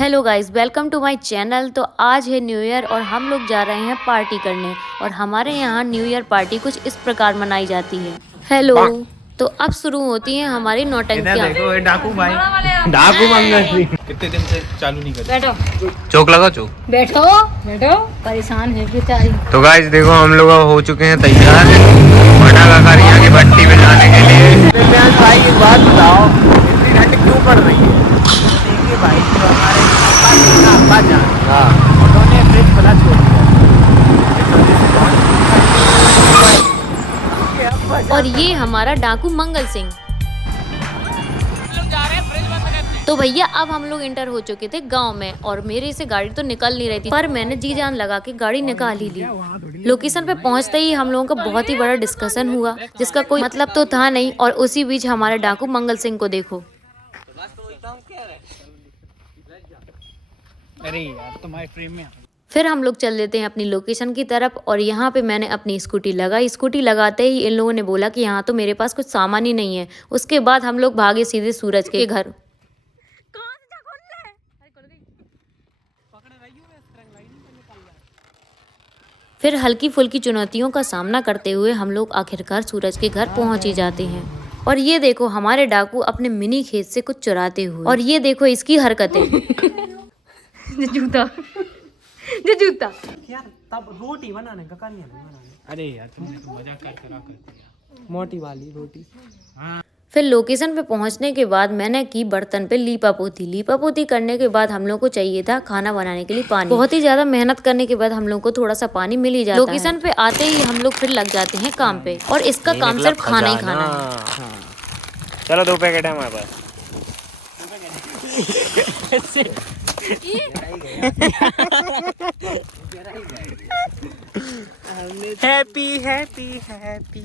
Hello guys, welcome to my channel. तो आज है न्यू ईयर और हम लोग जा रहे हैं पार्टी करने। और हमारे यहाँ न्यू ईयर पार्टी कुछ इस प्रकार मनाई जाती है। हेलो। तो अब शुरू होती हैं हमारी नौटंकियाँ। देखो ये डाकू भाई, डाकू मंगल सिंह कितने दिन से चालू नहीं कर। बैठो, चौक लगाओ, चौक बैठो बैठो, परेशान है बेचारी। तो गाइस देखो हम लोग हो चुके हैं तैयार पटाखा कारियां की भट्टी में जाने के लिए। भाई एक बात बताओ, इतनी ठंड क्यों पड़ रही है? देखिए भाई, जो हमारे अब्बा जान, उन्होंने फ्रिज खुला छोड़ दिया और ये हमारा डाकू मंगल सिंह। तो भैया अब हम लोग इंटर हो चुके थे गांव में और मेरे से गाड़ी तो निकल नहीं रही थी, पर मैंने जी जान लगा के गाड़ी निकाल ही ली। लोकेशन पे पहुंचते ही हम लोगों का बहुत ही बड़ा डिस्कशन हुआ, जिसका कोई मतलब तो था नहीं। और उसी बीच हमारे डाकू मंगल सिंह को देखो। अरे यार, तुम्हारे फ्रेम में फिर हम लोग चल देते हैं अपनी लोकेशन की तरफ। और यहाँ पे मैंने अपनी स्कूटी लगाई। स्कूटी लगाते ही इन लोगों ने बोला कि यहाँ तो मेरे पास कुछ सामान ही नहीं है। उसके बाद हम लोग भागे सीधे सूरज के घर। फिर हल्की फुल्की चुनौतियों का सामना करते हुए हम लोग आखिरकार सूरज के घर पहुंच ही जाते हैं। और ये देखो हमारे डाकू अपने मिनी खेत से कुछ चुराते हुए। और ये देखो इसकी हरकतें। जूता यार, तब रोटी बनाने का नहीं बनाने। अरे यार, तुमने तो मजाक कर दिया। मोटी वाली रोटी। फिर लोकेशन पे पहुंचने के बाद मैंने की बर्तन पे लीपा पोती करने के बाद हम लोग को चाहिए था खाना बनाने के लिए पानी। बहुत ही ज्यादा मेहनत करने के बाद हम लोग को थोड़ा सा पानी मिल ही जाता है। लोकेशन पे आते ही हम लोग फिर लग जाते हैं काम पे। और इसका काम सिर्फ खाना ही खाना है। चलो 2 पैकेट है हमारे पास। Happy happy happy.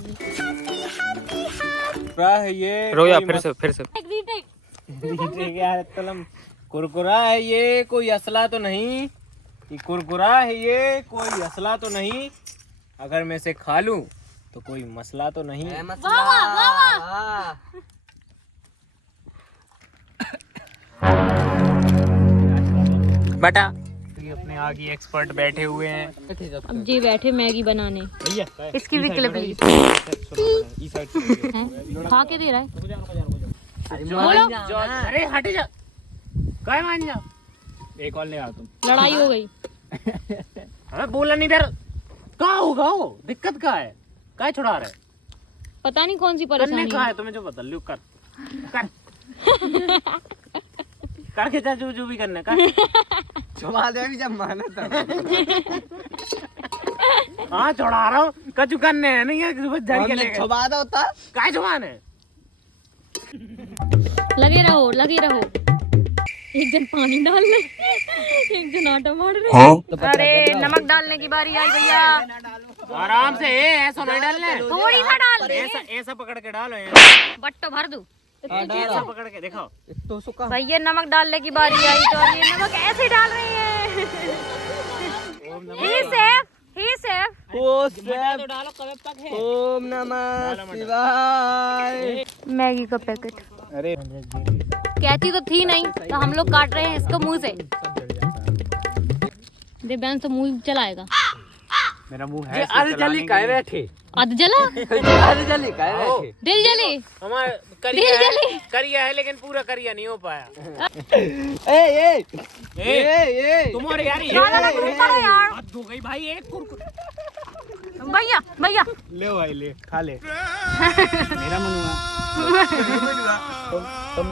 ये रोया फिर से यार, तलम कुरकुरा है ये, कोई असला तो नहीं। ये कुरकुरा है ये, कोई असला तो नहीं। अगर मैं इसे खा लूं तो कोई मसला तो नहीं। बेटा ये अपने आगे एक्सपर्ट बैठे हुए हैं। अब जी बैठे मैगी बनाने। इसकी भी क्लिप ली। खा के दे रहा है। अरे हट जा, काय मान जा। एक और ले आओ तुम। लड़ाई हो गई। हमें बोला नहीं इधर। कहाँ होगा वो? दिक्कत कहाँ है? काय छुड़ा रहे? पता नहीं कौन सी करने परेशानी कहाँ है तुम्हें जो बदल लियो। कर करके जा, जो भी करना कर। छुड़ा दे भी जब माना था। हाँ छुड़ा रहा हूँ, कचू करने है नहीं है। छुपा दो होता काय छुपाने। लगे रहो। एक जन पानी डाल ले, एक जन आटा मार रहे। अरे नमक डालने की बारी आई भैया। आराम से, ऐसा नहीं डालने। थोड़ी सा डाल दे। ऐसा पकड़ के डालो। बट्टो भर दूं। ऐसा पकड़ के दिखाओ। तो सुखा भैया नमक डालने की बारी आई तो अब ये नमक ऐसे डाल रही है। ही सेफ। तो डालो कब तक है। ओम नमः शिवाय। मैगी का पैकेट। अरे कहती तो थी नहीं, तो हम लोग काट रहे हैं इसको मुंह से। देवयान तो मुंह चलाएगा। मेरा मुंह है। अरे जल्दी काहे बैठे? अध जला। अरे जल्दी काहे बैठे? दिल जले। हमारा करिया है लेकिन पूरा करिया नहीं हो पाया। ए तुम्हारे यार हाथ धो गई भाई। एक भैया ले भाई, ले खा ले। मेरा मन हुआ। तुम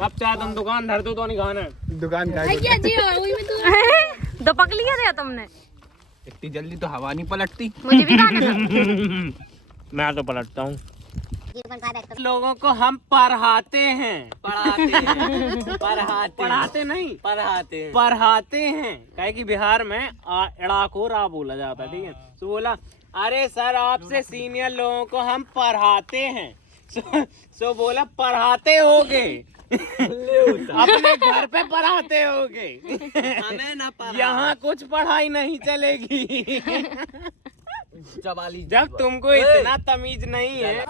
अब चाहे तुम दुकान धर दो तो नहीं खाना। दुकान भैया जी तो पक लिया था तुमने। इतनी जल्दी तो हवा नहीं पलटती। मुझे भी खाना था। मैं तो पलटता हूँ। लोगों को हम पढ़ाते हैं। पढ़ाते हैं। काहे कि बिहार में एड़ा को रा बोला जाता है, ठीक है। तो बोला, अरे सर आपसे सीनियर लोगों को हम पढ़ाते हैं। सो बोला पढ़ाते होगे। अपने घर पे पढ़ाते होगे। हमें ना यहाँ कुछ पढ़ाई नहीं चलेगी। जब तुमको इतना तमीज नहीं है।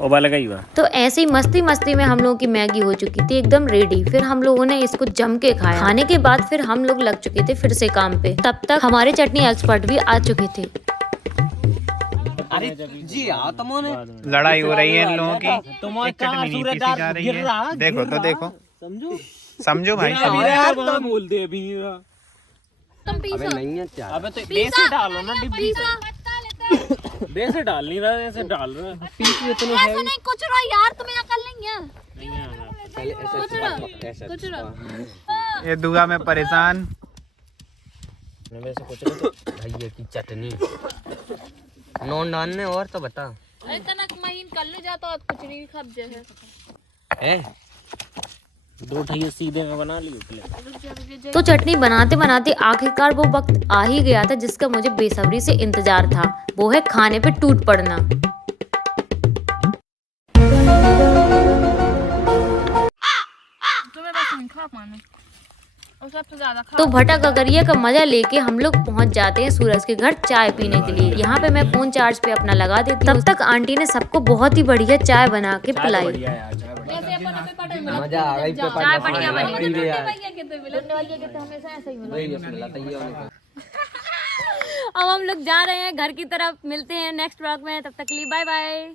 उबल गई वह। तो ऐसे ही मस्ती मस्ती में हम लोगों की मैगी हो चुकी थी एकदम रेडी। फिर हम लोगों ने इसको जम के खाया। खाने के बाद फिर हम लोग लग चुके थे फिर से काम पे। तब तक हमारे चटनी एक्सपर्ट भी आ चुके थे। अरे जी आओ तुमने लड़ाई हो रही है इन लोगों की। तुम्हारे एक चटनी नहीं पीसी जा रही गिर है। रहा, देखो गिर तो रहा। देखो, समझो समझो भाई अभी समझो। यार वहाँ बोलते अभी नहीं रहा। तुम पीसो। नहीं है क्या? अबे तो बेसे डालो ना डिब्बी से। बेसे डाल नहीं रहा, ऐसे डाल रहा है। पीसी इतना है ऐसा नहीं कुछ रहा यार, तुम्हें अकल नहीं है। नहीं है। पहले ऐसे कुछ रहा। ये दुआ में परेशान। वैसे कुछ नहीं तो भैया की चटनी नॉन डालने और तो बता अरे कनक महीन कर ले जाता और कुछ नहीं खप जाए है। दो ठैया सीधे में बना लिए। तो चटनी बनाते बनाते आखिरकार वो वक्त आ ही गया था जिसका मुझे बेसब्री से इंतजार था। वो है खाने पे टूट पड़ना। तुम्हें बस नहीं खा पाना और सबसे ज्यादा खा। तो भटा ककरिया का मजा लेके हम लोग पहुंच जाते हैं सूरज के घर चाय पीने के लिए। यहाँ पे मैं फोन चार्ज पे अपना लगा देती हूँ। तब तक आंटी ने सबको बहुत ही बढ़िया चाय बना के पिलाई। जैसे अपन हमें पढ़े मिला मजा आ गई। चाय बढ़िया बनी। भैया कहते मिले भैया कहते हमेशा ऐसा ही मिला। अब हम लोग जा रहे हैं घर की तरफ। मिलते हैं नेक्स्ट व्लॉग में, तब तक के लिए बाय बाय।